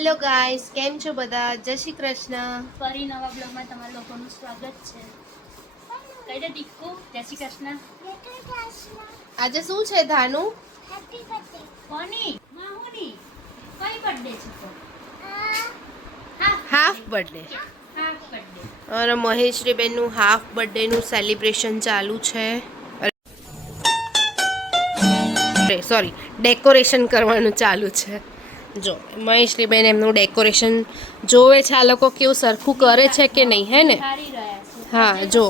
Hello guys, કેમ છો બધા? જય શ્રી કૃષ્ણ. ફરી નવા બ્લોગમાં તમારા લોકોનું સ્વાગત છે. કઈ દે ટીકુ, જય શ્રી કૃષ્ણ. આજે શું છે ધાનુ? Happy birthday. કોની? માહુની. કઈ બર્થડે છે તો? Half birthday. Half birthday. અને મહેશ્રી બેન નું હાફ બર્થડે નું સેલિબ્રેશન ચાલુ છે. સોરી, ડેકોરેશન કરવાનું ચાલુ છે. જો મહેશ્રી બેન એમનું ડેકોરેશન જોવે છે, આ લોકો કેવું સરખું કરે છે કે નહીં, હે ને? હા, જો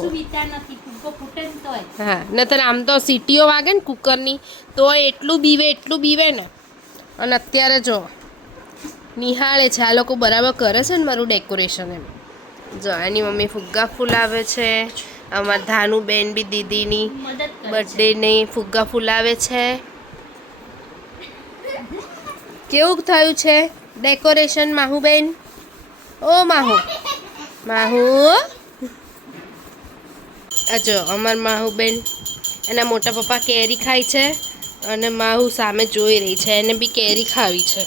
હા, નતર આમ તો સીટીઓ વાગે ને કુકરની તો એટલું બીવે ને. અને અત્યારે જો નિહાળે છે, આ લોકો બરાબર કરે છે ને મારું ડેકોરેશન. એમ જો એની મમ્મી ફુગ્ગા ફૂલાવે છે, અમારા ધાનુ બેન બી દીદીની બર્થડેની ફુગ્ગા ફૂલાવે છે. કેવું થયું છે ડેકોરેશન માહુબેન? ઓ માહુ જો અમાર માહુબેન એના મોટા પપ્પા કેરી ખાય છે અને માહુ સામે જોઈ રહી છે, એને બી કેરી ખાવી છે.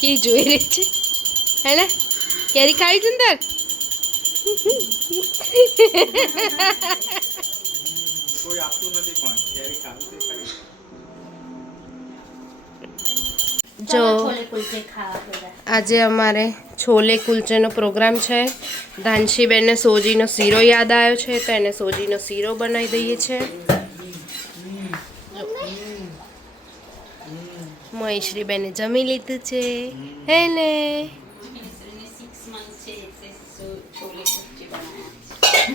કે જોઈ રહી છે હે ને, કેરી ખાવી છે ને તાર? કોઈ આપતું નથી પણ કેરી ખાવી છે ખરી. જો આજે અમારે છોલે કુલચેનો પ્રોગ્રામ છે. ધાનશીબેનને સોજીનો શીરો યાદ આવ્યો છે તો એને સોજીનો શીરો બનાવી દઈએ છે. મહેશ્રીબેને જમી લીધું છે, હે ને?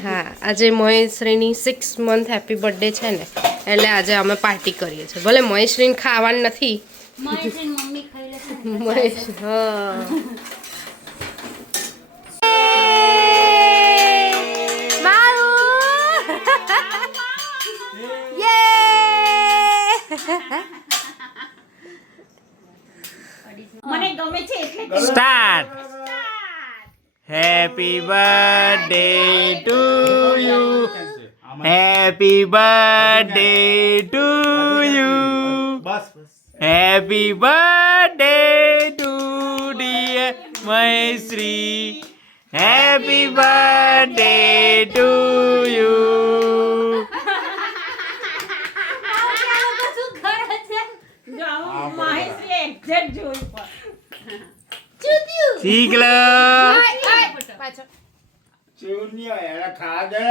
હા, આજે મહેશ્રીની 6 મંથ હેપી બર્થડે છે ને, એટલે આજે અમે પાર્ટી કરીએ છીએ. ભલે મહેશ્રીને ખાવાનું નથી, મમ્મી ખાઈ લેશે. મહેશ હા મને ગમે છે એટલે start. Happy birthday to you, happy birthday to you, happy birthday to dear Maheshri, happy birthday to you. શીખ લો. પાછો ચૂનિયા એના ખા દે.